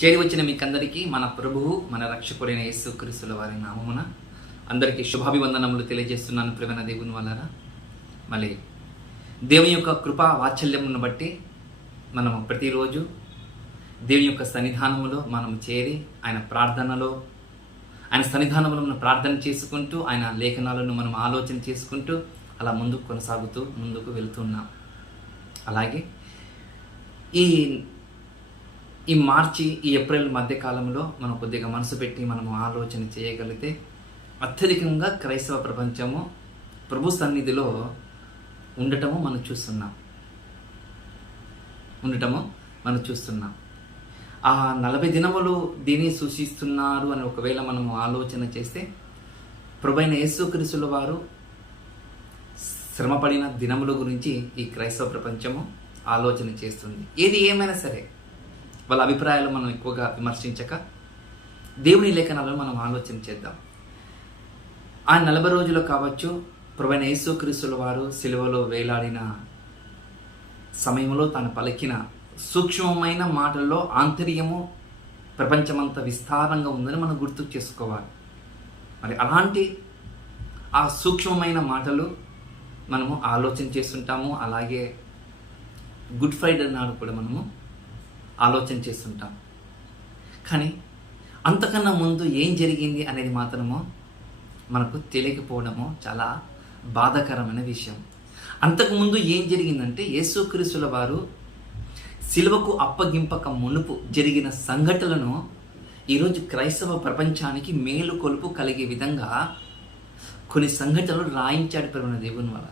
చేరి వచ్చిన మీకందరికీ మన ప్రభువు మన రక్షకుడైన యేసు క్రీస్తుల వారి నామమున అందరికీ శుభాభివందనములు తెలియజేస్తున్నాను ప్రేమ దేవుని వలన మళ్ళీ దేవుని యొక్క కృపా వాత్సల్యమును బట్టి మనము ప్రతిరోజు దేవుని యొక్క సన్నిధానములో మనం చేరి ఆయన ప్రార్థనలో ఆయన సన్నిధానంలో మనం ప్రార్థన చేసుకుంటూ ఆయన లేఖనాలను మనం ఆలోచన చేసుకుంటూ అలా ముందుకు కొనసాగుతూ ముందుకు వెళ్తున్నాం అలాగే ఈ ఈ మార్చి ఈ ఏప్రిల్ మధ్య కాలంలో మనం కొద్దిగా మనసు పెట్టి మనము ఆలోచన చేయగలిగితే అత్యధికంగా క్రైస్తవ ప్రపంచము ప్రభు సన్నిధిలో ఉండటము మనం చూస్తున్నాం. ఉండటము మనం చూస్తున్నాం. ఆ నలభై దినములు దీన్ని సూచిస్తున్నారు అని ఒకవేళ మనము ఆలోచన చేస్తే ప్రభైన యేసుక్రీస్తుల వారు శ్రమపడిన దినముల గురించి ఈ క్రైస్తవ ప్రపంచము ఆలోచన చేస్తుంది. ఏది ఏమైనా సరే వాళ్ళ అభిప్రాయాలు మనం ఎక్కువగా విమర్శించక దేవుని లేఖనాలను మనం ఆలోచన చేద్దాం. ఆ నలభై రోజులు కావచ్చు ప్రవణ యేసుక్రీస్తుల వారు సిలువలో వేలాడిన సమయంలో తాను పలికిన సూక్ష్మమైన మాటల్లో ఆంతర్యము ప్రపంచమంతా విస్తారంగా ఉందని మనం గుర్తు చేసుకోవాలి. మరి అలాంటి ఆ సూక్ష్మమైన మాటలు మనము ఆలోచన చేస్తుంటాము. అలాగే గుడ్ ఫ్రైడే నాడు కూడా మనము ఆలోచన చేస్తుంటాం. కానీ అంతకన్నా ముందు ఏం జరిగింది అనేది మాత్రము మనకు తెలియకపోవడము చాలా బాధాకరమైన విషయం. అంతకుముందు ఏం జరిగిందంటే యేసుక్రీస్తుల వారు శిలువకు అప్పగింపక మునుపు జరిగిన సంఘటనలను ఈరోజు క్రైస్తవ ప్రపంచానికి మేలు కొలుపు కలిగే విధంగా కొన్ని సంఘటనలు రాయించాడు ప్రవణ దేవుని వల్ల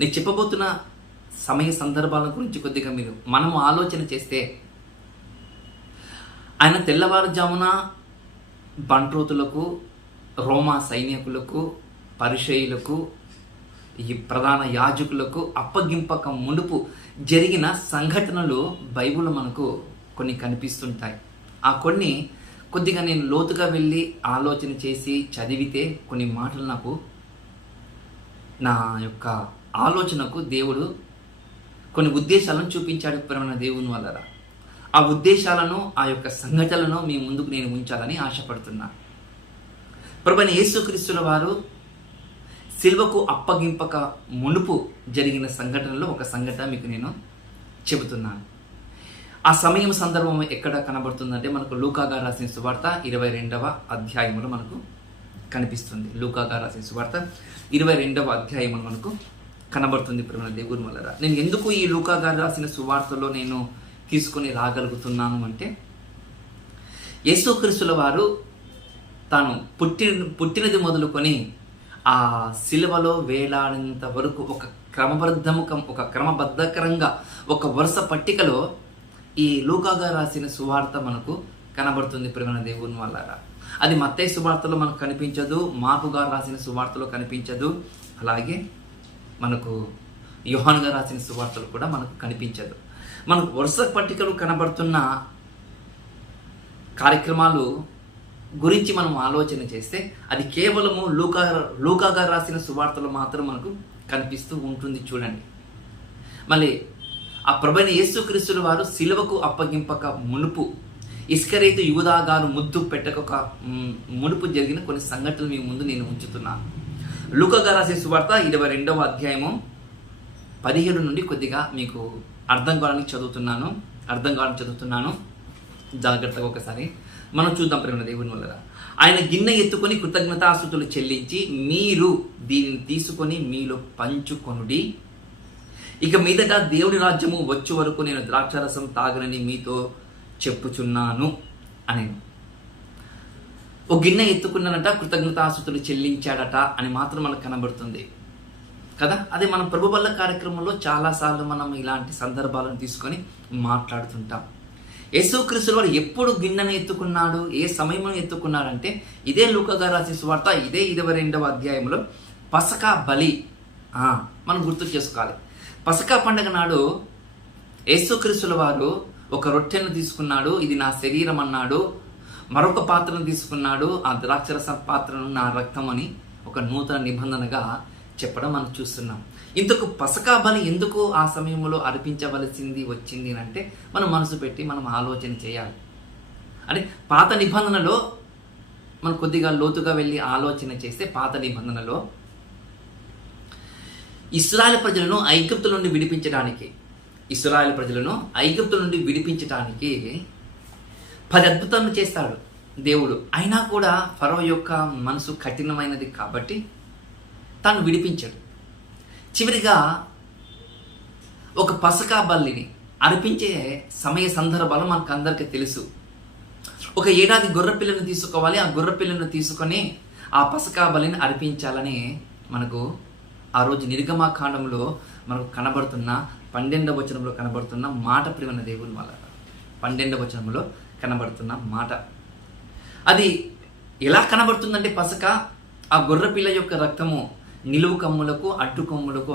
నేను చెప్పబోతున్న సమయ సందర్భాల గురించి కొద్దిగా మీరు మనము ఆలోచన చేస్తే ఆయన తెల్లవారుజామున బంట్రోతులకు రోమా సైనికులకు పరిచయులకు ఈ ప్రధాన యాజకులకు అప్పగింపక మునుపు జరిగిన సంఘటనలు బైబిల్ మనకు కొన్ని కనిపిస్తుంటాయి. ఆ కొన్ని కొద్దిగా నేను లోతుగా వెళ్ళి ఆలోచన చేసి చదివితే కొన్ని మాటలు నాకు నా యొక్క ఆలోచనకు దేవుడు కొన్ని ఉద్దేశాలను చూపించాడు ప్రేమ దేవుని వల్లరా ఆ ఉద్దేశాలను ఆ యొక్క సంఘటనలను మీ ముందుకు నేను ఉంచాలని ఆశపడుతున్నా. ప్రభుని యేసుక్రీస్తుల వారు సిల్వకు అప్పగింపక మునుపు జరిగిన సంఘటనలో ఒక సంఘటన మీకు నేను చెబుతున్నాను. ఆ సమయం సందర్భం ఎక్కడ కనబడుతుందంటే మనకు లూకాగా రాసిన సువార్త ఇరవై రెండవ అధ్యాయంలో మనకు కనిపిస్తుంది. లూకాగా రాసిన సువార్త ఇరవై రెండవ అధ్యాయంలో మనకు కనబడుతుంది ప్రేమ దేవుని వల్ల నేను ఎందుకు ఈ లూకాగా రాసిన సువార్తలో నేను తీసుకొని రాగలుగుతున్నాను అంటే యేసుక్రీస్తుల వారు తాను పుట్టి పుట్టినది మొదలుకొని ఆ సిలువలో వేలాడినంత వరకు ఒక క్రమబద్ధముఖం ఒక క్రమబద్ధకరంగా ఒక వరుస పట్టికలో ఈ లూకాగా రాసిన సువార్త మనకు కనబడుతుంది ప్రేమ దేవుని వల్లరా అది మత్తయ్య సువార్తలో మనకు కనిపించదు మాపుగారు రాసిన సువార్తలో కనిపించదు. అలాగే మనకు యోహాన్ గారు రాసిన సువార్తలు కూడా మనకు కనిపించదు. మనకు వరుస పట్టికలు కనబడుతున్న కార్యక్రమాలు గురించి మనం ఆలోచన చేస్తే అది కేవలము లూకా లూకాగా రాసిన సువార్తలు మాత్రం మనకు కనిపిస్తూ ఉంటుంది చూడండి. మళ్ళీ ఆ ప్రభైన యేసుక్రీస్తుల వారు సిలువకు అప్పగింపక మునుపు ఇస్కరైతు యువదాగాను ముద్దు పెట్టక మునుపు జరిగిన కొన్ని సంఘటనలు మీ ముందు నేను ఉంచుతున్నాను. లూకగా రాసే సువార్త ఇరవై రెండవ అధ్యాయము పదిహేడు నుండి కొద్దిగా మీకు అర్థం కావడానికి చదువుతున్నాను అర్థం కావడానికి చదువుతున్నాను. జాగ్రత్తగా ఒకసారి. మనం చూద్దాం ప్రేమ దేవుని వల్ల ఆయన గిన్నె ఎత్తుకొని కృతజ్ఞతాస్థుతులు చెల్లించి మీరు దీనిని తీసుకొని మీలో పంచుకొనుడి. ఇక మీదట దేవుడి రాజ్యము వచ్చే వరకు నేను ద్రాక్షరసం తాగనని మీతో చెప్పుచున్నాను అని ఒక గిన్నె ఎత్తుకున్నానట కృతజ్ఞతాస్థుతులు చెల్లించాడట అని మాత్రం మనకు కనబడుతుంది. కదా? అదే మనం ప్రభు బల్ల కార్యక్రమంలో చాలాసార్లు మనం ఇలాంటి సందర్భాలను తీసుకొని మాట్లాడుతుంటాం. యేసుక్రీస్తులు వారు ఎప్పుడు గిన్నెను ఎత్తుకున్నాడు ఏ సమయంలో ఎత్తుకున్నాడంటే ఇదే లూకగా రాసి సువార్త ఇదే ఇరవై రెండవ అధ్యాయంలో పసకా బలి మనం గుర్తు చేసుకోవాలి. పసకా పండగ నాడు యేసుక్రీస్తుల వారు ఒక రొట్టెను తీసుకున్నాడు ఇది నా శరీరం అన్నాడు మరొక పాత్రను తీసుకున్నాడు. ఆ ద్రాక్షరస పాత్రను నా రక్తం అని ఒక నూతన నిబంధనగా చెప్పడం మనం చూస్తున్నాం. ఇంతకు పసకా బలి ఎందుకు ఆ సమయంలో అర్పించవలసింది వచ్చింది అంటే మనం మనసు పెట్టి మనం ఆలోచన చేయాలి. అంటే పాత నిబంధనలో మనం కొద్దిగా లోతుగా వెళ్ళి ఆలోచన చేస్తే పాత నిబంధనలో ఇస్రాయల్ ప్రజలను ఐగుప్తు నుండి విడిపించడానికి ఇస్రాయల్ ప్రజలను ఐగుప్తు నుండి విడిపించడానికి పది అద్భుతాలు చేస్తాడు దేవుడు. అయినా కూడా ఫరో యొక్క మనసు కఠినమైనది కాబట్టి తాను విడిపించాడు. చివరిగా ఒక పసకా బల్లిని అర్పించే సమయ సందర్భాలు మనకు అందరికీ తెలుసు. ఒక ఏడాది గొర్రెపిల్లను తీసుకోవాలి ఆ గొర్రెపిల్లను తీసుకొని ఆ పసకా బలిని అర్పించాలని మనకు ఆ రోజు నిర్గమాకాండంలో మనకు కనబడుతున్న పన్నెండవ వచనంలో కనబడుతున్న మాట ప్రియమైన దేవుని వల్ల. పన్నెండవ వచనంలో కనబడుతున్న మాట. అది ఎలా కనబడుతుందంటే పసక ఆ గొర్రెపిల్ల యొక్క రక్తము నిలువు కమ్ములకు అడ్డు కమ్ములకు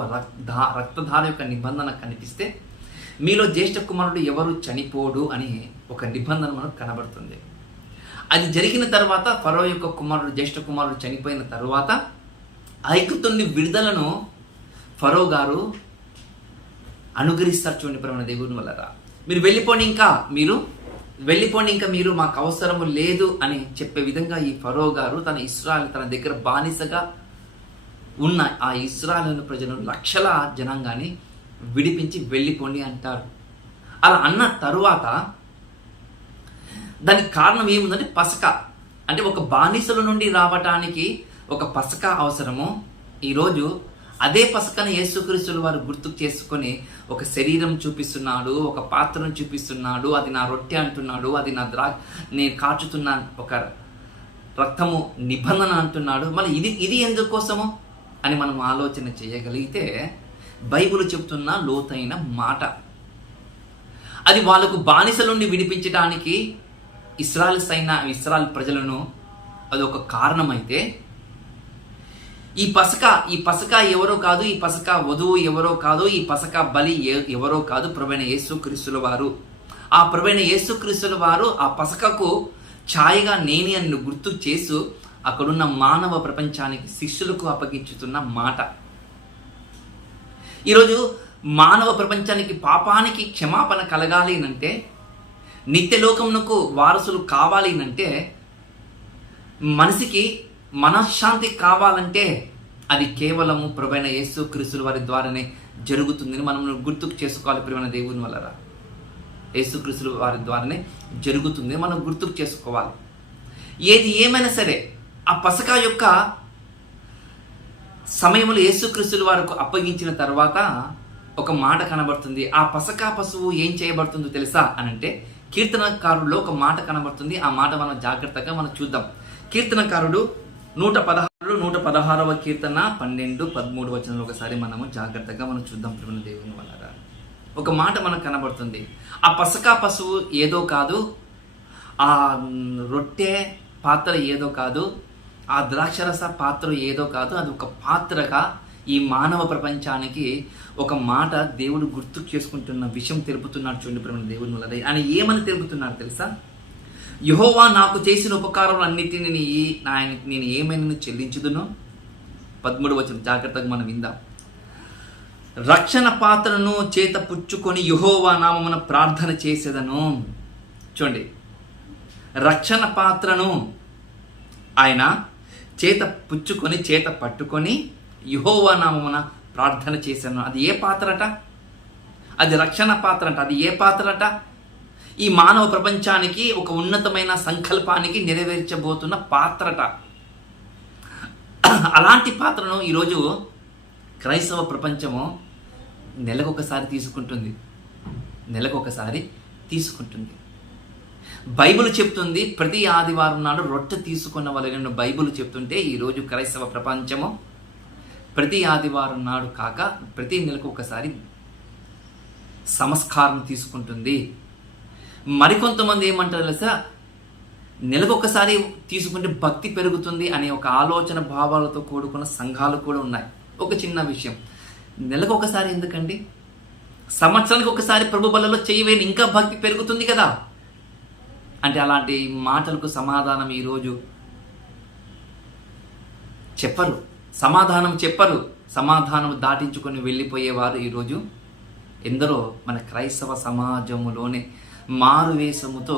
రక్తధార యొక్క నిబంధన కనిపిస్తే మీలో జ్యేష్ఠ కుమారుడు ఎవరు చనిపోడు అని ఒక నిబంధన మనకు కనబడుతుంది. అది జరిగిన తర్వాత ఫరో యొక్క కుమారుడు జ్యేష్ఠ కుమారుడు చనిపోయిన తర్వాత ఐకుతుని విడుదలను ఫరో గారు అనుగ్రహిస్తారు చూడండి ప్రమాణ దేవుని వల్లరా మీరు వెళ్ళిపోండి ఇంకా మీరు వెళ్ళిపోండి ఇంకా మీరు మాకు అవసరము లేదు అని చెప్పే విధంగా ఈ ఫరో గారు తన ఇస్రాయల్ తన దగ్గర బానిసగా ఉన్న ఆ ఇస్రాయల్ ప్రజలను లక్షల జనాంగాన్ని విడిపించి వెళ్ళిపోండి అంటారు. అలా అన్న తరువాత దానికి కారణం ఏముందంటే పసక. అంటే ఒక బానిసల నుండి రావటానికి ఒక పసక అవసరము. ఈరోజు అదే పసకని యేసుక్రీస్తులు వారు గుర్తుకు చేసుకొని ఒక శరీరం చూపిస్తున్నాడు ఒక పాత్రను చూపిస్తున్నాడు అది నా రొట్టె అంటున్నాడు అది నా ద్రా నేను కాచుతున్న ఒక రక్తము నిబంధన అంటున్నాడు. మళ్ళీ ఇది ఇది ఎందుకోసము అని మనం ఆలోచన చేయగలిగితే బైబుల్ చెబుతున్న లోతైన మాట. అది వాళ్ళకు బానిసలుండి విడిపించడానికి ఇస్రాయల్ సైన ఇస్రాయల్ ప్రజలను అది ఒక కారణమైతే ఈ పసక ఈ పసక ఎవరో కాదు ఈ పసక వధువు ఎవరో కాదు ఈ పసక బలి ఎ- ఎవరో కాదు ప్రవీణ యేసుక్రీస్తుల వారు. ఆ ప్రవీణ యేసుక్రీస్తుల వారు ఆ పసకకు ఛాయగా నేని అని గుర్తు చేస్తూ అక్కడున్న మానవ ప్రపంచానికి శిష్యులకు అప్పగించుతున్న మాట. ఈరోజు మానవ ప్రపంచానికి పాపానికి క్షమాపణ కలగాలి అంటే నిత్యలోకమునకు వారసులు కావాలి అంటే మనిషికి మనశ్శాంతి కావాలంటే అది కేవలము ప్రభైన యేసు క్రీస్తుల వారి ద్వారానే జరుగుతుందని మనం గుర్తుకు చేసుకోవాలి ప్రియమైన దేవుని వలన యేసుక్రీస్తుల వారి ద్వారానే జరుగుతుంది మనం గుర్తుకు చేసుకోవాలి. ఏది ఏమైనా సరే ఆ పసక యొక్క సమయంలో యేసుక్రీస్తుల వారికి అప్పగించిన తర్వాత ఒక మాట కనబడుతుంది. ఆ పసకా పశువు ఏం చేయబడుతుందో తెలుసా అని అంటే కీర్తనకారుల్లో ఒక మాట కనబడుతుంది. ఆ మాట మనం జాగ్రత్తగా మనం చూద్దాం. కీర్తనకారుడు నూట పదహారు నూట పదహారవ కీర్తన పన్నెండు పదమూడు వచనంలో ఒకసారి మనము జాగ్రత్తగా మనం చూద్దాం ప్రేమ దేవుని వల్ల ఒక మాట మనకు కనబడుతుంది. ఆ పసకా పశువు ఏదో కాదు ఆ రొట్టె పాత్ర ఏదో కాదు ఆ ద్రాక్షరస పాత్ర ఏదో కాదు అది ఒక పాత్రగా ఈ మానవ ప్రపంచానికి ఒక మాట దేవుడు గుర్తు చేసుకుంటున్న విషయం తెలుపుతున్నాడు చూడండి ప్రేమ దేవుని వల్ల అని ఏమని తెలుపుతున్నాడు తెలుసా? యహోవా నాకు చేసిన ఉపకారం అన్నిటిని నేను నేను ఏమైనా చెల్లించుదును? పదమూడు వచ్చిన జాగ్రత్తగా మనం విందాం. రక్షణ పాత్రను చేత పుచ్చుకొని యహోవా నామమున ప్రార్థన చేసేదను. చూడండి. రక్షణ పాత్రను ఆయన చేత పుచ్చుకొని చేత పట్టుకొని యహోవా నామమున ప్రార్థన చేశాను అది ఏ పాత్రట? అది రక్షణ పాత్ర అంట అది ఏ పాత్రట? ఈ మానవ ప్రపంచానికి ఒక ఉన్నతమైన సంకల్పానికి నెరవేర్చబోతున్న పాత్రట. అలాంటి పాత్రను ఈరోజు క్రైస్తవ ప్రపంచము నెలకొకసారి తీసుకుంటుంది. నెలకొకసారి తీసుకుంటుంది. బైబిల్ చెప్తుంది ప్రతి ఆదివారం నాడు రొట్టె తీసుకున్న వలన బైబిల్ చెప్తుంటే ఈరోజు క్రైస్తవ ప్రపంచము ప్రతి ఆదివారం నాడు కాక ప్రతి నెలకు ఒకసారి సంస్కారం తీసుకుంటుంది. మరికొంతమంది ఏమంటారు తెలుసా? నెలకొకసారి తీసుకుంటే భక్తి పెరుగుతుంది అనే ఒక ఆలోచన భావాలతో కూడుకున్న సంఘాలు కూడా ఉన్నాయి. ఒక చిన్న విషయం. నెలకు ఒకసారి ఎందుకండి? సంవత్సరానికి ఒకసారి ప్రభు బలలో చేయవేని ఇంకా భక్తి పెరుగుతుంది కదా? అంటే అలాంటి మాటలకు సమాధానం ఈరోజు చెప్పరు. సమాధానం చెప్పరు. సమాధానం దాటించుకొని వెళ్ళిపోయేవారు ఈరోజు ఎందరో మన క్రైస్తవ సమాజములోనే. మారువేషముతో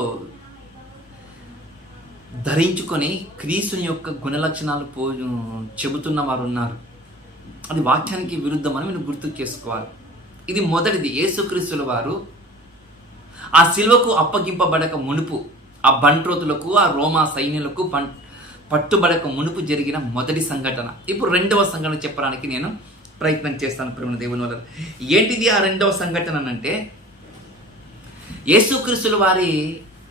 ధరించుకొని క్రీస్తుని యొక్క గుణలక్షణాలు పో చెబుతున్న వారు ఉన్నారు అది వాక్యానికి విరుద్ధమని మీరు గుర్తు చేసుకోవాలి. ఇది మొదటిది. యేసుక్రీస్తుల వారు ఆ శిల్వకు అప్పగింపబడక మునుపు ఆ బంట్రోతులకు ఆ రోమా సైన్యులకు పం పట్టుబడక మునుపు జరిగిన మొదటి సంఘటన. ఇప్పుడు రెండవ సంఘటన చెప్పడానికి నేను ప్రయత్నం చేస్తాను ప్రేమ దేవుని వల్ల ఏంటిది ఆ రెండవ సంఘటన అంటే యేసుక్రీస్తుల వారి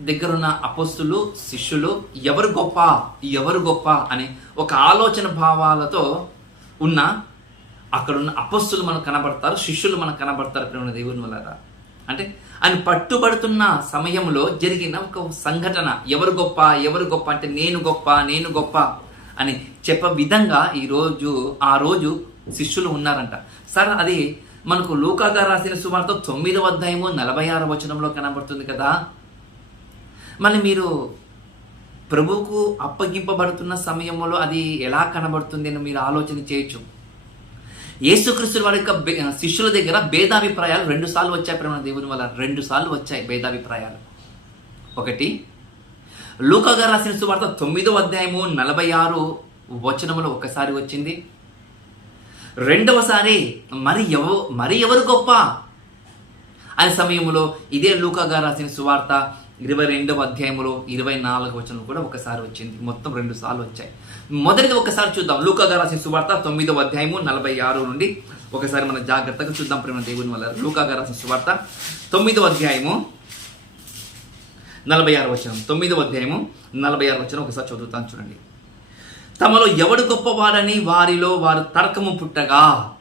దగ్గరున్న అపస్తులు శిష్యులు ఎవరు గొప్ప ఎవరు గొప్ప అనే ఒక ఆలోచన భావాలతో ఉన్న అక్కడున్న అపస్తులు మనకు కనబడతారు శిష్యులు మనకు కనబడతారు ప్రేమ దేవుని వల్ల అంటే ఆయన పట్టుబడుతున్న సమయంలో జరిగిన ఒక సంఘటన ఎవరు గొప్ప ఎవరు గొప్ప అంటే నేను గొప్ప నేను గొప్ప అని చెప్ప విధంగా ఈరోజు ఆ రోజు శిష్యులు ఉన్నారంట. సార్ అది మనకు లూకాగా రాసిన సుమారుతో తొమ్మిదవ అధ్యాయము నలభై ఆరు వచనంలో కనబడుతుంది కదా? మరి మీరు ప్రభువుకు అప్పగింపబడుతున్న సమయంలో అది ఎలా కనబడుతుంది అని మీరు ఆలోచన చేయొచ్చు. యేసుక్రీస్తుల వారి యొక్క శిష్యుల దగ్గర భేదాభిప్రాయాలు రెండు సార్లు వచ్చాయి ప్రేమ దేవుని వల్ల. రెండు సార్లు వచ్చాయి భేదాభిప్రాయాలు. ఒకటి లూకాగా రాసిన సువార్త తొమ్మిదో అధ్యాయము నలభై ఆరు వచనములో ఒకసారి వచ్చింది. రెండవసారి మరి ఎవ మరి ఎవరు గొప్ప? అనే సమయంలో ఇదే లూకాగా రాసిన సువార్త ఇరవై రెండవ అధ్యాయంలో ఇరవై నాలుగు వచనం కూడా ఒకసారి వచ్చింది. మొత్తం రెండు సార్లు వచ్చాయి. మొదటిది ఒకసారి చూద్దాం. లూకాగా రాసిన సువార్త తొమ్మిదవ అధ్యాయము నలభై ఆరు నుండి ఒకసారి మనం జాగ్రత్తగా చూద్దాం ప్రేమ దేవుని వల్ల. లూకాగా రాసిన సువార్త తొమ్మిదవ అధ్యాయము నలభై ఆరు వచనం. తొమ్మిదవ అధ్యాయము నలభై ఆరు వచనం ఒకసారి చదువుతాను చూడండి. తమలో ఎవడు గొప్పవాడని వారిలో వారు తర్కము పుట్టగా?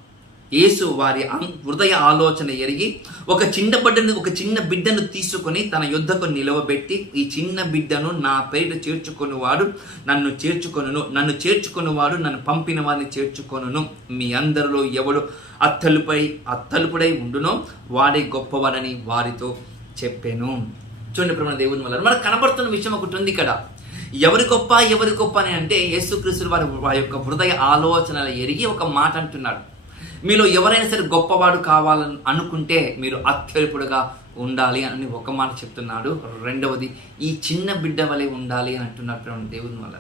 యేసు వారి అం- హృదయ ఆలోచన ఎరిగి ఒక చిన్న బిడ్డను ఒక చిన్న బిడ్డను తీసుకొని తన యుద్ధకు నిలవబెట్టి ఈ చిన్న బిడ్డను నా పేరు చేర్చుకొనివాడు నన్ను చేర్చుకొనును నన్ను చేర్చుకొనివాడు నన్ను పంపిన వారిని చేర్చుకొనును. మీ అందరిలో ఎవడు అత్తలుపై అత్తలుపుడై ఉండునో వాడే గొప్పవాడని వారితో చెప్పాను. చూడండి ప్రమాణ దేవుని వల్ల మనకు కనబడుతున్న విషయం ఒకటి ఉంది ఇక్కడ. ఎవరి గొప్ప ఎవరి గొప్ప అని అంటే యేసుక్రీస్తులు వారి వారి యొక్క హృదయ ఆలోచనలు ఎరిగి ఒక మాట అంటున్నాడు. మీలో ఎవరైనా సరే గొప్పవాడు కావాలని అనుకుంటే మీరు అత్యల్పుడుగా ఉండాలి అని ఒక మాట చెప్తున్నాడు. రెండవది ఈ చిన్న బిడ్డ వలె ఉండాలి అని అంటున్నటువంటి దేవుని వల్ల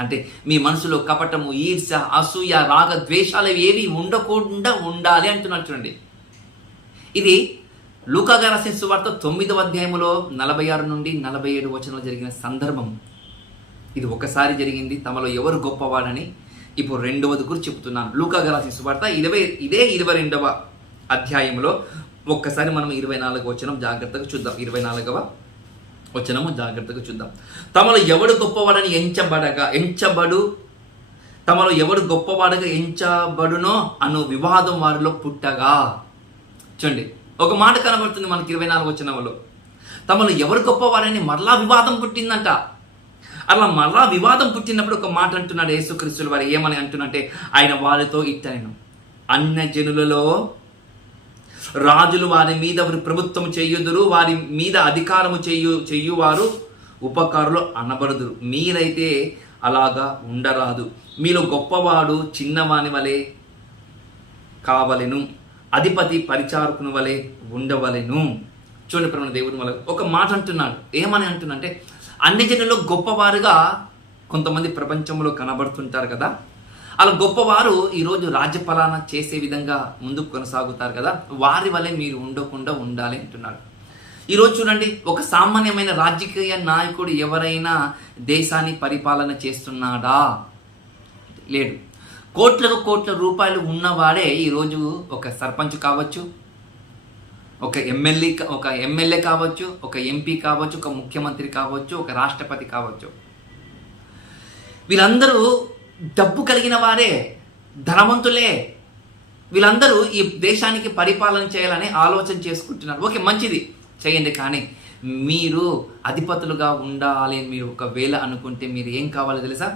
అంటే మీ మనసులో కపటము ఈర్ష అసూయ రాగ ద్వేషాలు ఏవి ఉండకుండా ఉండాలి అంటున్నట్టు చూడండి. ఇది లూకాగా రాసిన సువార్త తొమ్మిదవ అధ్యాయములో నలభై ఆరు నుండి నలభై ఏడు వచనంలో జరిగిన సందర్భం. ఇది ఒకసారి జరిగింది తమలో ఎవరు గొప్పవాడని ఇప్పుడు రెండవది గురించి చెప్తున్నాను. లూకాగా రాసిన సువార్త ఇరవై ఇదే ఇరవై రెండవ అధ్యాయంలో ఒక్కసారి మనం ఇరవై నాలుగవ వచనం జాగ్రత్తగా చూద్దాం. ఇరవై నాలుగవ వచనము జాగ్రత్తగా చూద్దాం. తమలో ఎవడు గొప్పవాడని ఎంచబడగా ఎంచబడు తమలో ఎవడు గొప్పవాడగా ఎంచబడునో అను వివాదం వారిలో పుట్టగా. చూడండి ఒక మాట కనబడుతుంది మనకి ఇరవై నాలుగు వచనంలో తమను ఎవరు గొప్పవారని మరలా వివాదం పుట్టిందంట. అలా మరలా వివాదం పుట్టినప్పుడు ఒక మాట అంటున్నాడు యేసుక్రీస్తుల వారు. ఏమని అంటున్నట్టే ఆయన వారితో ఇట్టను అన్న జనులలో రాజులు వారి మీద ప్రభుత్వం చేయుదురు వారి మీద అధికారము చేయు చెయ్యువారు ఉపకారులు అనబడుదురు. మీరైతే అలాగా ఉండరాదు. మీలో గొప్పవాడు చిన్నవాని వలె కావలెను. అధిపతి పరిచారకుని వలె ఉండవలెను. చూడండి ప్రమాణ దేవుని వల్ల ఒక మాట అంటున్నాడు. ఏమని అంటున్నంటే అన్ని జనుల్లో గొప్పవారుగా కొంతమంది ప్రపంచంలో కనబడుతుంటారు కదా. అలా గొప్పవారు ఈరోజు రాజ్యపాలన చేసే విధంగా ముందుకు కొనసాగుతారు కదా. వారి వల్లే మీరు ఉండకుండా ఉండాలి అంటున్నాడు. ఈరోజు చూడండి ఒక సామాన్యమైన రాజకీయ నాయకుడు ఎవరైనా దేశాన్ని పరిపాలన చేస్తున్నాడా? లేడు. కోట్లకు కోట్ల రూపాయలు ఉన్నవాడే ఈరోజు ఒక సర్పంచ్ కావచ్చు ఒక ఎమ్మెల్యే ఒక ఎమ్మెల్యే కావచ్చు ఒక ఎంపీ కావచ్చు ఒక ముఖ్యమంత్రి కావచ్చు ఒక రాష్ట్రపతి కావచ్చు. వీళ్ళందరూ డబ్బు కలిగిన వారే ధనవంతులే. వీళ్ళందరూ ఈ దేశానికి పరిపాలన చేయాలని ఆలోచన చేసుకుంటున్నారు. ఓకే మంచిది. చేయండి కానీ మీరు అధిపతులుగా ఉండాలి మీరు ఒకవేళ అనుకుంటే మీరు ఏం కావాలో తెలుసా?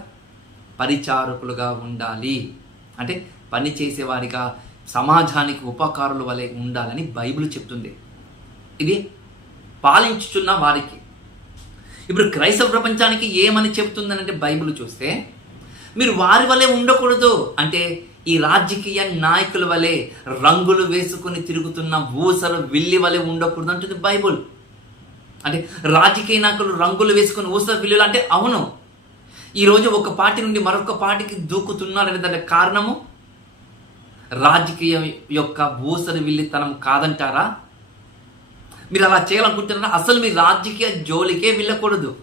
పరిచారకులుగా ఉండాలి. అంటే పని చేసేవారిగా సమాజానికి ఉపకారుల వలె ఉండాలని బైబిల్ చెప్తుంది. ఇది పాలించుచున్న వారికి. ఇప్పుడు క్రైస్తవ ప్రపంచానికి ఏమని చెప్తుందనంటే బైబిల్ చూస్తే మీరు వారి వలె ఉండకూడదు. అంటే ఈ రాజకీయ నాయకుల వలె రంగులు వేసుకుని తిరుగుతున్న ఊసలు విల్లి వలె ఉండకూడదు అంటుంది బైబుల్. అంటే రాజకీయ నాయకులు రంగులు వేసుకుని ఊసలు విల్లులు అంటే అవును. ఈరోజు ఒక పార్టీ నుండి మరొక పార్టీకి దూకుతున్నారనే దానికి కారణము? రాజకీయం యొక్క భూసరి విల్లితనం కాదంటారా? మీరు అలా చేయాలనుకుంటున్నారా? అసలు మీ రాజకీయ జోలికే వెళ్ళకూడదు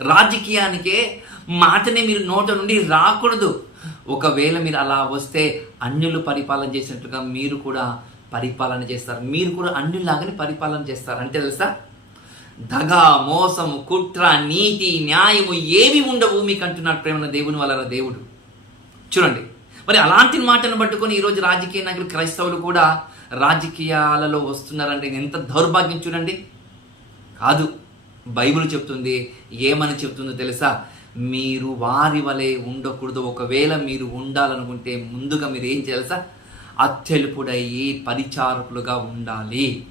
రాజకీయానికే మాటనే మీరు నోట నుండి రాకూడదు. ఒకవేళ మీరు అలా వస్తే అన్యులు పరిపాలన చేసినట్టుగా మీరు కూడా పరిపాలన చేస్తారు. మీరు కూడా అన్యులాగానే పరిపాలన చేస్తారు. అంటే తెలుసా? దగ మోసము కుట్ర నీతి న్యాయము ఏవి ఉండవు మీకు అంటున్నాడు ప్రేమ దేవుని వలన దేవుడు. చూడండి. మరి అలాంటి మాటను పట్టుకొని ఈరోజు రాజకీయ నాయకులు క్రైస్తవులు కూడా రాజకీయాలలో వస్తున్నారంటే ఎంత దౌర్భాగ్యం చూడండి. కాదు బైబిల్ చెప్తుంది ఏమని చెప్తుందో తెలుసా? మీరు వారి వలె ఉండకూడదు. ఒకవేళ మీరు ఉండాలనుకుంటే ముందుగా మీరు ఏం చేయాలి అత్యల్పుడయ్యి పరిచారకులుగా ఉండాలి.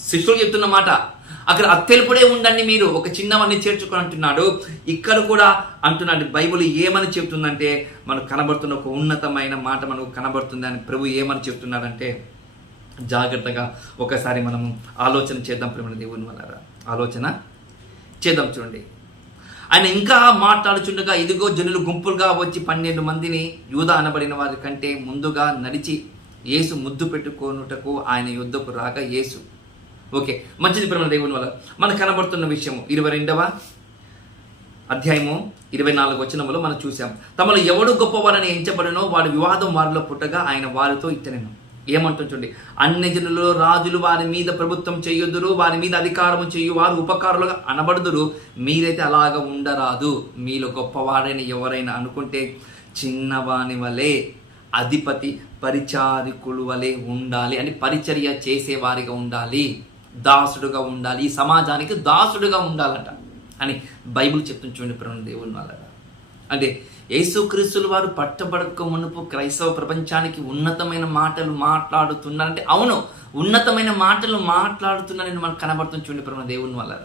శిష్యులు చెప్తున్న మాట అక్కడ అత్తెలుపుడే ఉండండి మీరు. ఒక చిన్నవన్నీ చేర్చుకొని అంటున్నాడు ఇక్కడ కూడా అంటున్నాడు బైబిల్ ఏమని చెప్తుందంటే మనకు కనబడుతున్న ఒక ఉన్నతమైన మాట మనకు కనబడుతుంది అని ప్రభు ఏమని చెప్తున్నాడంటే జాగ్రత్తగా ఒకసారి మనం ఆలోచన చేద్దాం ప్రేమ దేవుని వల్ల ఆలోచన చేద్దాం చూడండి. ఆయన ఇంకా మాట్లాడుచుండగా ఇదిగో జనులు గుంపులుగా వచ్చి పన్నెండు మందిని యూద అనబడిన వారి కంటే ముందుగా నడిచి యేసు ముద్దు పెట్టుకోనుటకు ఆయన యుద్ధకు రాగా యేసు ఓకే. మంచిది ప్రేమ దేవుని వల్ల. మనకు కనబడుతున్న విషయం ఇరవై రెండవ అధ్యాయము ఇరవై నాలుగు వచనములో మనం చూసాం తమలో ఎవడు గొప్పవారని ఎంచబడినో వాడు వివాదం వారిలో పుట్టగా ఆయన వారితో ఇచ్చనేను ఏమంటుంది చూడండి. అన్ని జనులు రాజులు వారి మీద ప్రభుత్వం చేయొద్దురు వారి మీద అధికారము చేయు వారు ఉపకారులుగా అనబడుదురు. మీరైతే అలాగ ఉండరాదు. మీలో గొప్పవాడైన ఎవరైనా అనుకుంటే చిన్నవాని వలె అధిపతి పరిచారికులు వలె ఉండాలి అని పరిచర్య చేసేవారిగా ఉండాలి. దాసుడుగా ఉండాలి. ఈ సమాజానికి దాసుడుగా ఉండాలంట. అని బైబిల్ చెప్తుంది చూడండి ప్రేమ దేవుని వాళ్ళ. అంటే యేసుక్రీస్తులు వారు పట్టబడక మునుపు క్రైస్తవ ప్రపంచానికి ఉన్నతమైన మాటలు మాట్లాడుతున్నారంటే అవును ఉన్నతమైన మాటలు మాట్లాడుతున్నారని మనకు కనబడుతుంది చూడండి ప్రేమ దేవుని వల్ల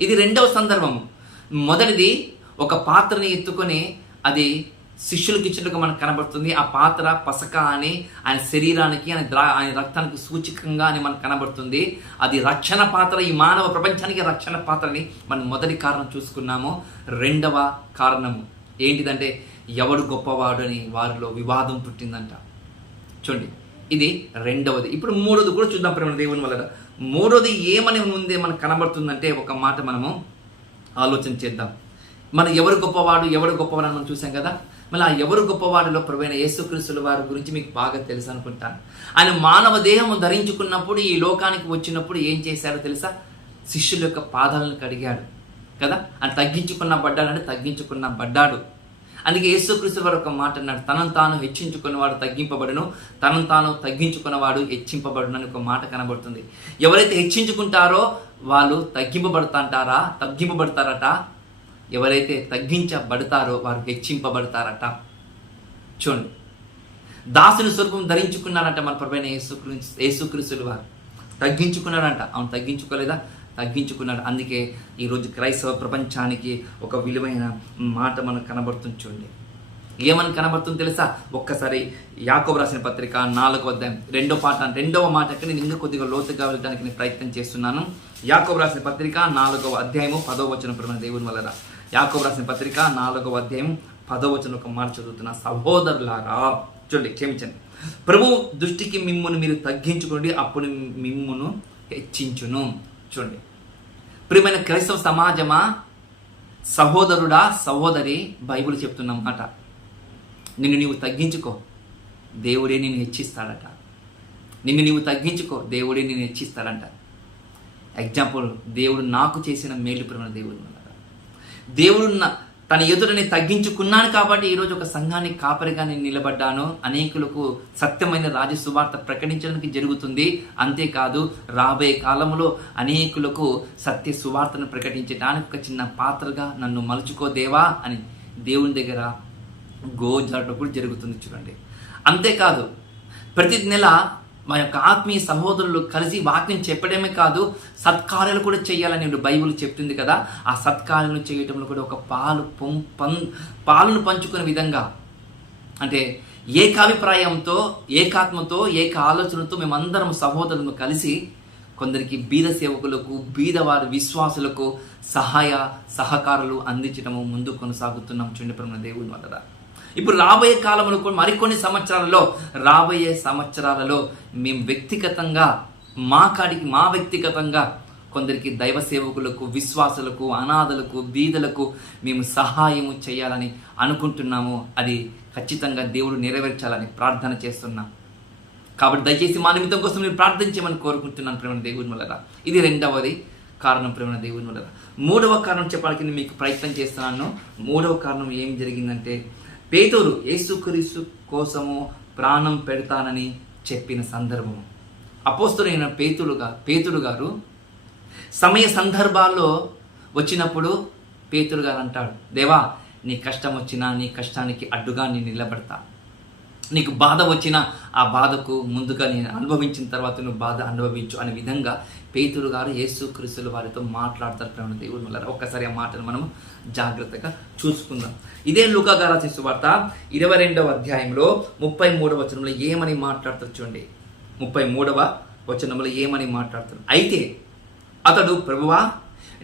ఇది రెండవ సందర్భము. మొదటిది ఒక పాత్రని ఎత్తుకొని అది శిష్యులకి ఇచ్చినట్టుగా మనకు కనబడుతుంది. ఆ పాత్ర పసక అని ఆయన శరీరానికి ఆయన ద్రా ఆయన రక్తానికి సూచికంగా అని మనకు కనబడుతుంది. అది రక్షణ పాత్ర ఈ మానవ ప్రపంచానికి రక్షణ పాత్రని మనం మొదటి కారణం చూసుకున్నాము. రెండవ కారణము ఏంటిదంటే ఎవడు గొప్పవాడు అని వారిలో వివాదం పుట్టిందంట. చూడండి ఇది రెండవది. ఇప్పుడు మూడోది కూడా చూద్దాం ప్రేమ దేవుని వల్ల మూడోది ఏమని ఉంది మనకు కనబడుతుందంటే ఒక మాట మనము ఆలోచన చేద్దాం. మనం ఎవరు గొప్పవాడు ఎవరు గొప్పవాడు అని మనం చూసాం కదా? మళ్ళీ ఆ ఎవరు గొప్పవాడిలో ప్రవీణ యేసుక్రీస్తుల వారి గురించి మీకు బాగా తెలుసు అనుకుంటాను. ఆయన మానవ దేహము ధరించుకున్నప్పుడు ఈ లోకానికి వచ్చినప్పుడు ఏం చేశారో తెలుసా? శిష్యుల యొక్క పాదాలను కడిగాడు కదా? అని తగ్గించుకున్న పడ్డాడంటే తగ్గించుకున్న పడ్డాడు అందుకే యేసుక్రీస్తు వారు ఒక మాట అన్నాడు తనను తాను హెచ్చించుకున్నవాడు తగ్గింపబడును తనను తాను తగ్గించుకున్నవాడు హెచ్చింపబడును అని ఒక మాట కనబడుతుంది. ఎవరైతే హెచ్చించుకుంటారో వాళ్ళు తగ్గింపబడతాంటారా? తగ్గింపబడతారట. ఎవరైతే తగ్గించబడతారో వారు హెచ్చింపబడతారట. చూడండి. దాసుని స్వరూపం ధరించుకున్నారంట మన ప్రభైన యేసుక్రీ యేసుక్రీస్తులు వారు. తగ్గించుకున్నాడంట అవును తగ్గించుకోలేదా? తగ్గించుకున్నాడు. అందుకే ఈరోజు క్రైస్తవ ప్రపంచానికి ఒక విలువైన మాట మనకు కనబడుతుంది చూడండి. ఏమని కనబడుతుంది తెలుసా? ఒక్కసారి యాకోబు రాసిన పత్రిక నాలుగో అధ్యాయం రెండో పాట రెండవ మాటకి నేను ఇంకా కొద్దిగా లోతుగా వెళ్ళడానికి నేను ప్రయత్నం చేస్తున్నాను. యాకోబు రాసిన పత్రిక నాలుగవ అధ్యాయము పదవ వచ్చిన ప్రమాణ దేవుని వల్ల యాకోబు రాసిన పత్రిక నాలుగవ అధ్యాయం పదవచన ఒక మాట చదువుతున్న సహోదరులారా చూడండి క్షమించండి. ప్రభు దృష్టికి మిమ్మును మీరు తగ్గించుకోండి అప్పుడు మిమ్మును హెచ్చించును. చూడండి. ప్రియమైన క్రైస్తవ సమాజమా సహోదరుడా సహోదరి బైబిల్ చెప్తున్నమాట నిన్ను నీవు తగ్గించుకో దేవుడే నేను హెచ్చిస్తాడట. నిన్ను నీవు తగ్గించుకో దేవుడే నేను హెచ్చిస్తాడంట. ఎగ్జాంపుల్ దేవుడు నాకు చేసిన మేలు ప్రేమ దేవుడు. దేవుడు తన ఎదుటని తగ్గించుకున్నాను కాబట్టి ఈరోజు ఒక సంఘానికి కాపరిగా నేను నిలబడ్డాను. అనేకులకు సత్యమైన రాజ సువార్త ప్రకటించడానికి జరుగుతుంది. అంతేకాదు రాబోయే కాలంలో అనేకులకు సత్య సువార్తను ప్రకటించడానికి ఒక చిన్న పాత్రగా నన్ను మలుచుకో దేవా అని దేవుని దగ్గర గోజాడటప్పుడు జరుగుతుంది చూడండి. అంతేకాదు ప్రతి నెల మా యొక్క ఆత్మీయ సహోదరులు కలిసి వాక్యం చెప్పడమే కాదు సత్కార్యాలు కూడా చేయాలని బైబిల్ చెప్తుంది కదా. ఆ సత్కార్యాలు చేయటంలో కూడా ఒక పాలు పొం పం పాలను పంచుకునే విధంగా. అంటే ఏకాభిప్రాయంతో ఏకాత్మతో ఏక ఆలోచనతో మేమందరం సహోదరులను కలిసి కొందరికి బీద సేవకులకు బీదవారి విశ్వాసులకు సహాయ సహకారాలు అందించడము ముందు కొనసాగుతున్నాం. చుండిపరమైన దేవుని వల్ల ఇప్పుడు రాబోయే కాలంలో మరికొన్ని సంవత్సరాలలో రాబోయే సంవత్సరాలలో మేము వ్యక్తిగతంగా మా కాడికి మా వ్యక్తిగతంగా కొందరికి దైవ సేవకులకు విశ్వాసులకు అనాథలకు బీదలకు మేము సహాయము చేయాలని అనుకుంటున్నాము. అది ఖచ్చితంగా దేవుడు నెరవేర్చాలని ప్రార్థన చేస్తున్నాం. కాబట్టి దయచేసి మా నిమిత్తం కోసం నేను ప్రార్థించమని కోరుకుంటున్నాను ప్రేమ దేవుని వలన. ఇది రెండవది కారణం ప్రేమ దేవుని వలన. మూడవ కారణం చెప్పడానికి మీకు ప్రయత్నం చేస్తున్నాను. మూడవ కారణం ఏం జరిగిందంటే పేదోరు యేసుక్రీస్తు కోసము ప్రాణం పెడతానని చెప్పిన సందర్భం. అపోస్తులైన పేతుడుగా పేతుడు గారు సమయ సందర్భాల్లో వచ్చినప్పుడు పేతుడు గారు అంటాడు దేవా నీ కష్టం వచ్చినా నీ కష్టానికి అడ్డుగా నేను నిలబడతా. నీకు బాధ వచ్చినా ఆ బాధకు ముందుగా నేను అనుభవించిన తర్వాత నువ్వు బాధ అనుభవించు అనే విధంగా పేతురు గారు యేసు క్రీస్తుల వారితో మాట్లాడతారు ప్రేమ దేవుడు వల్ల ఒక్కసారి ఆ మాటను మనం జాగ్రత్తగా చూసుకుందాం. ఇదే లుకాగారా గారు వార్త ఇరవై రెండవ అధ్యాయంలో ముప్పై మూడవ వచనంలో ఏమని మాట్లాడతారు చూడండి. ముప్పై మూడవ వచనంలో ఏమని మాట్లాడతారు? అయితే అతడు ప్రభువా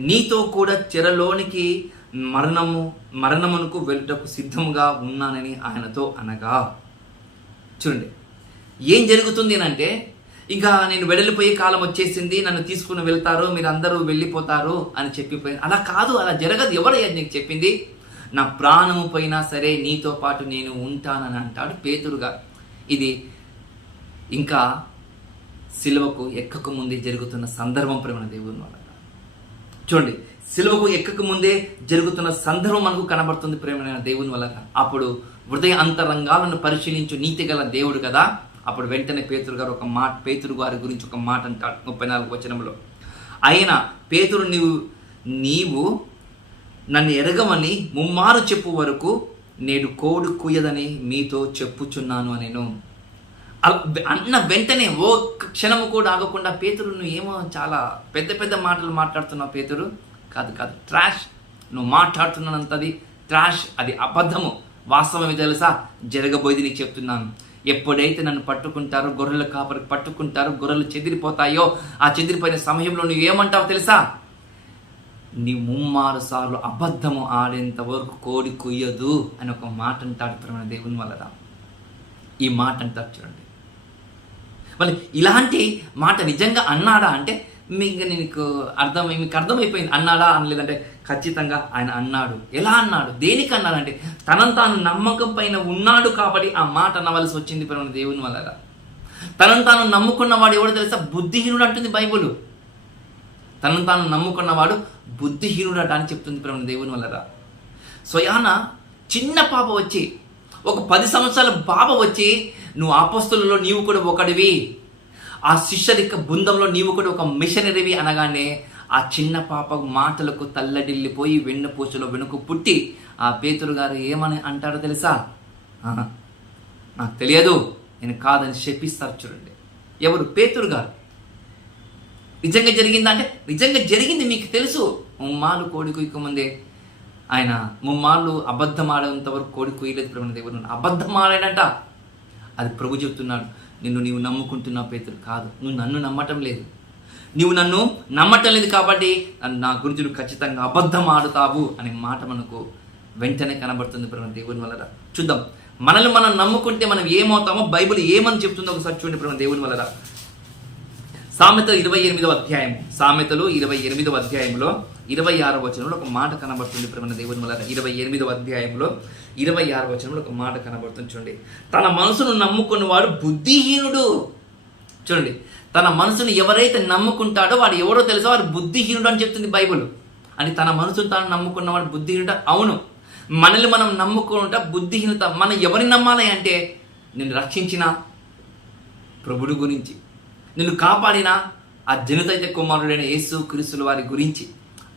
నీతో కూడా చెరలోనికి మరణము మరణమునకు వెళ్ళటకు సిద్ధముగా ఉన్నానని ఆయనతో అనగా. చూడండి. ఏం జరుగుతుంది అంటే ఇంకా నేను వెడలిపోయే కాలం వచ్చేసింది నన్ను తీసుకుని వెళ్తారు మీరు అందరూ వెళ్ళిపోతారు అని చెప్పిపోయింది అలా కాదు అలా జరగదు ఎవరయ్యా నీకు చెప్పింది? నా ప్రాణము పోయినా సరే నీతో పాటు నేను ఉంటానని అంటాడు పేతురుగా. ఇది ఇంకా సిలువకు ఎక్కకు ముందే జరుగుతున్న సందర్భం ప్రేమ దేవుని వల్ల చూడండి సిలువకు ఎక్కకు ముందే జరుగుతున్న సందర్భం మనకు కనబడుతుంది ప్రేమైన దేవుని వల్ల అప్పుడు హృదయ అంతరంగాలను పరిశీలించు నీతి గల దేవుడు కదా. అప్పుడు వెంటనే పేతురు గారు ఒక మాట పేతురు గారి గురించి ఒక మాట అంటాడు ముప్పై నాలుగు వచనంలో. ఆయన పేతురు నీవు నీవు నన్ను ఎరగమని ముమ్మారు చెప్పు వరకు నేడు కోడు కుయ్యదని మీతో చెప్పుచున్నాను నేను అన్న వెంటనే ఓ క్షణము కూడా ఆగకుండా పేతురు నువ్వు ఏమో చాలా పెద్ద పెద్ద మాటలు మాట్లాడుతున్నావు పేతురు. కాదు కాదు ట్రాష్. నువ్వు మాట్లాడుతున్నానంతది ట్రాష్. అది అబద్ధము. వాస్తవం తెలుసా? జరగబోయేది నీకు చెప్తున్నాను. ఎప్పుడైతే నన్ను పట్టుకుంటారో గొర్రెల కాపరికి పట్టుకుంటారో గొర్రెలు చెదిరిపోతాయో ఆ చెదిరిపోయిన సమయంలో నువ్వు ఏమంటావు తెలుసా? నీ ముమ్మారు సార్లు అబద్ధము ఆడేంత వరకు కోడి కుయ్యదు అని ఒక మాట అంటాడు ప్రేమ దేవుని వల్ల ఈ మాట అంటారు చూడండి. మళ్ళీ ఇలాంటి మాట నిజంగా అన్నాడా అంటే మీకు నీకు అర్థం మీకు అర్థమైపోయింది. అన్నాడా? అనలేదంటే ఖచ్చితంగా ఆయన అన్నాడు. ఎలా అన్నాడు? దేనికి అన్నాడంటే తనను తాను నమ్మకం పైన ఉన్నాడు కాబట్టి ఆ మాట అనవలసి వచ్చింది ప్రేమ దేవుని వల్ల తనను తాను నమ్ముకున్నవాడు ఎవడో తెలుసా? బుద్ధిహీనుడు అంటుంది బైబుల్. తనను తాను నమ్ముకున్నవాడు బుద్ధిహీనుడు అట అని చెప్తుంది ప్రేమ దేవుని వల్ల స్వయాన చిన్న పాప వచ్చి ఒక పది సంవత్సరాల బాబ వచ్చి నువ్వు ఆపస్తులలో నీవు కూడా ఒకడివి. ఆ శిష్యరిక బృందంలో నీవు కూడా ఒక మిషనరీవి అనగానే ఆ చిన్న పాప మాటలకు తల్లడిల్లిపోయి వెన్నుపూసలో వెనుక పుట్టి ఆ పేతురు గారు ఏమని అంటాడో తెలుసా? నాకు తెలియదు. నేను కాదని చెప్పిస్తారు చూడండి. ఎవరు? పేతురు గారు. నిజంగా జరిగిందా అంటే నిజంగా జరిగింది మీకు తెలుసు. ముమ్మాలు కోడి కుయ్యకముందే ఆయన ముమ్మాళ్ళు అబద్ధం ఆడేంత వరకు కోడి కుయ్యలేదు ప్రభు దేవుడు అబద్ధం ఆడాడంట అది ప్రభు చెప్తున్నాడు. నిన్ను నీవు నమ్ముకుంటున్న పేతురు. కాదు నువ్వు నన్ను నమ్మటం లేదు. నువ్వు నన్ను నమ్మటం లేదు కాబట్టి నా గురించి నువ్వు ఖచ్చితంగా అబద్ధం ఆడుతావు అనే మాట మనకు వెంటనే కనబడుతుంది ప్రభు దేవుని వలన. చూద్దాం. మనల్ని మనం నమ్ముకుంటే మనం ఏమవుతామో బైబిల్ ఏమని చెప్తుందో ఒకసారి చూడండి ప్రభు దేవుని వలన. సామెత ఇరవై ఎనిమిదవ అధ్యాయం సామెతలు ఇరవై ఎనిమిదవ అధ్యాయంలో ఇరవై ఆరో వచనంలో ఒక మాట కనబడుతుంది ప్రేమ దేవుని వల్ల ఇరవై ఎనిమిదవ అధ్యాయంలో ఇరవై ఆరో వచనంలో ఒక మాట కనబడుతుంది చూడండి. తన మనసును నమ్ముకున్న వాడు బుద్ధిహీనుడు. చూడండి. తన మనసును ఎవరైతే నమ్ముకుంటాడో వాడు ఎవరో తెలుసో? వాడు బుద్ధిహీనుడు అని చెప్తుంది బైబుల్. అని తన మనసును తాను నమ్ముకున్నవాడు బుద్ధిహీనుడు? అవును. మనల్ని మనం నమ్ముకుంటా బుద్ధిహీనత మనం ఎవరిని నమ్మాలి అంటే నిన్ను రక్షించిన ప్రభుడు గురించి. నిన్ను కాపాడిన ఆ జనతైతే కుమారుడైన యేసు క్రీస్తుల వారి గురించి.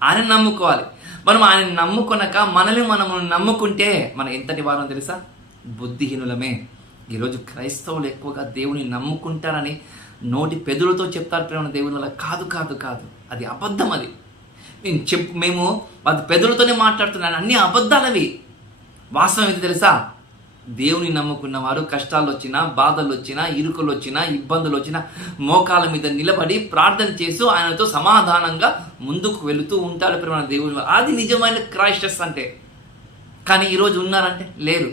ఆయన నమ్ముకోవాలి. మనం ఆయన నమ్ముకొనక మనల్ని మనము నమ్ముకుంటే మనం ఎంతటి వారం తెలుసా? బుద్ధిహీనులమే. ఈరోజు క్రైస్తవులు ఎక్కువగా దేవుని నమ్ముకుంటారని నోటి పెదులతో చెప్తారు ప్రేమ దేవుని వల్ల. కాదు కాదు కాదు. అది అబద్ధం అది. నేను చెప్పు మేము అది పెదులతోనే మాట్లాడుతున్నాను. అన్ని అబద్ధాలవి. వాస్తవం ఇది తెలుసా? దేవుని నమ్ముకున్న వారు కష్టాలు వచ్చినా బాధలు వచ్చినా ఇరుకులు వచ్చినా ఇబ్బందులు వచ్చినా మోకాల మీద నిలబడి ప్రార్థన చేస్తూ ఆయనతో సమాధానంగా ముందుకు వెళుతూ ఉంటాడు ప్రేమ దేవుని అది నిజమైన క్రైస్టస్ అంటే. కానీ ఈరోజు ఉన్నారంటే? లేరు.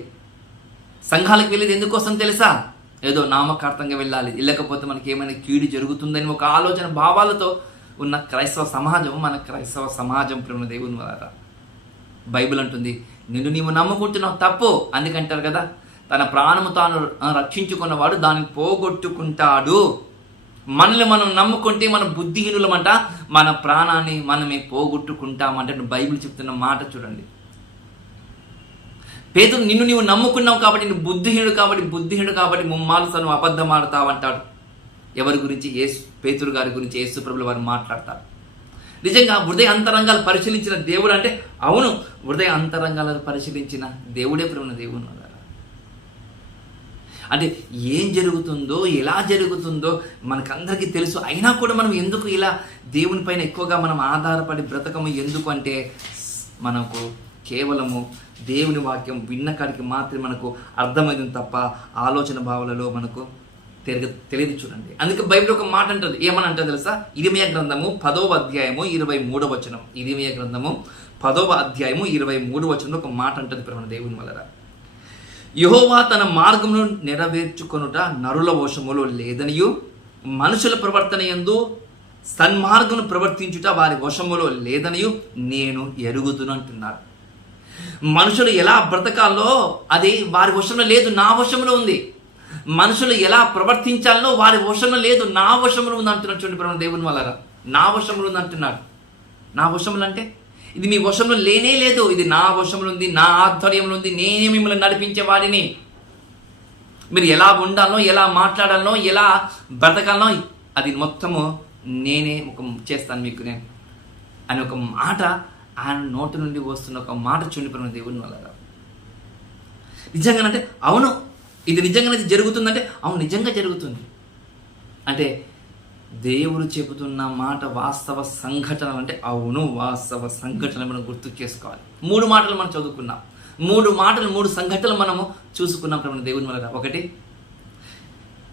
సంఘాలకు వెళ్ళేది ఎందుకోసం తెలుసా? ఏదో నామకార్థంగా వెళ్ళాలి. వెళ్ళకపోతే మనకి ఏమైనా కీడు జరుగుతుందని ఒక ఆలోచన భావాలతో ఉన్న క్రైస్తవ సమాజం మన క్రైస్తవ సమాజం ప్రేమ దేవుని వల్ల బైబిల్ అంటుంది నిన్ను నీవు నమ్ముకుంటున్నావు తప్పు అందుకంటారు కదా. తన ప్రాణము తాను రక్షించుకున్నవాడు దాన్ని పోగొట్టుకుంటాడు. మనల్ని మనం నమ్ముకుంటే మన బుద్ధిహీనులమంట. మన ప్రాణాన్ని మనమే పోగొట్టుకుంటామంటే బైబిల్ చెప్తున్న మాట చూడండి. పేదలు నిన్ను నీవు నమ్ముకున్నావు కాబట్టి నువ్వు బుద్ధిహీనుడు కాబట్టి బుద్ధిహీనుడు కాబట్టి ముమ్మాలు తను అబద్ధం ఆడతావు అంటాడు ఎవరి గురించి? ఏసు పేతురు గారి గురించి యేసు ప్రభులు వారు మాట్లాడతారు. నిజంగా హృదయ అంతరంగాలు పరిశీలించిన దేవుడు అంటే అవును హృదయ అంతరంగాలను పరిశీలించిన దేవుడే ప్రేమ దేవుడు అన్నారు. అంటే ఏం జరుగుతుందో ఎలా జరుగుతుందో మనకందరికీ తెలుసు అయినా కూడా మనం ఎందుకు ఇలా దేవుని పైన ఎక్కువగా మనం ఆధారపడి బ్రతకము ఎందుకు అంటే మనకు కేవలము దేవుని వాక్యం విన్న కాడికి మాత్రమే మనకు అర్థమైంది తప్ప ఆలోచన భావాలలో మనకు తెలియదు తెలియదు చూడండి. అందుకే బైబిల్ ఒక మాట అంటుంది. ఏమని అంటే తెలుసా? ఇరిమయ గ్రంథము పదవ అధ్యాయము ఇరవై మూడవ వచనం. ఇరిమయ గ్రంథము పదవ అధ్యాయము ఇరవై మూడవ వచనంలో ఒక మాట అంటుంది ప్రేమ దేవుని వలన యహోవా తన మార్గమును నెరవేర్చుకొనుట నరుల వశములో లేదనియు మనుషుల ప్రవర్తన ఎందు సన్మార్గమును ప్రవర్తించుట వారి వశములో లేదనియు నేను ఎరుగుదును అంటున్నారు. మనుషులు ఎలా బ్రతకాలో అది వారి వశంలో లేదు నా వశంలో ఉంది. మనుషులు ఎలా ప్రవర్తించాలనో వారి వశంలో లేదు. నా వశంలో ఉంది అంటున్నాడు చూడండి బ్రహ్మ దేవుని వల్ల నా వశంలో ఉంది అంటున్నాడు. నా వశంలో అంటే? ఇది మీ వశంలో లేనే లేదు. ఇది నా వశంలో ఉంది నా ఆధ్వర్యంలో ఉంది. నేనే మిమ్మల్ని నడిపించే వాడిని. మీరు ఎలా ఉండాలో ఎలా మాట్లాడాలనో ఎలా బ్రతకాలనో అది మొత్తము నేనే ఒక చేస్తాను మీకు నేను. అని ఒక మాట ఆయన నోటి నుండి వస్తున్న ఒక మాట చూడిపోయిన దేవుని వల్ల నిజంగానంటే అవును ఇది నిజంగానే జరుగుతుందంటే అవును నిజంగా జరుగుతుంది. అంటే దేవుడు చెబుతున్న మాట వాస్తవ సంఘటనలు అంటే అవును వాస్తవ సంఘటన మనం గుర్తు చేసుకోవాలి. మూడు మాటలు మనం చదువుకున్నాం. మూడు మాటలు మూడు సంఘటనలు మనము చూసుకున్నాం మన దేవుని వల్ల ఒకటి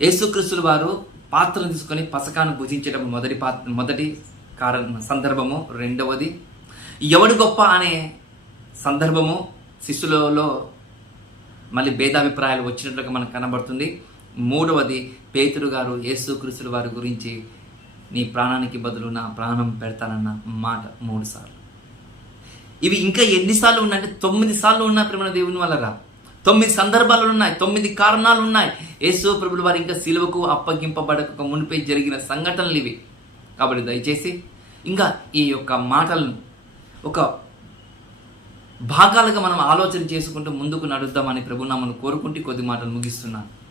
యేసుక్రీస్తులు వారు పాత్రను తీసుకొని పసకాను భుజించడం మొదటి పాత్ర మొదటి కారణం సందర్భము. రెండవది ఎవడు గొప్ప అనే సందర్భము శిష్యులలో మళ్ళీ భేదాభిప్రాయాలు వచ్చినట్లుగా మనకు కనబడుతుంది. మూడవది పేతురు గారు యేసుక్రీస్తుల వారి గురించి నీ ప్రాణానికి బదులు నా ప్రాణం పెడతానన్న మాట మూడు సార్లు. ఇవి ఇంకా ఎన్నిసార్లు ఉన్నాయంటే తొమ్మిది సార్లు ఉన్నాయి ప్రేమ దేవుని వల్లరా తొమ్మిది సందర్భాలు ఉన్నాయి తొమ్మిది కారణాలు ఉన్నాయి. యేసు ప్రభులు వారు ఇంకా సిలువకు అప్పగింపబడక మునిపై జరిగిన సంఘటనలు ఇవి. కాబట్టి దయచేసి ఇంకా ఈ యొక్క మాటలను ఒక భాగాలుగా మనం ఆలోచన చేసుకుంటూ ముందుకు నడుద్దామని ప్రభు నమ్మను కోరుకుంటూ కొద్ది మాటలు ముగిస్తున్నాను.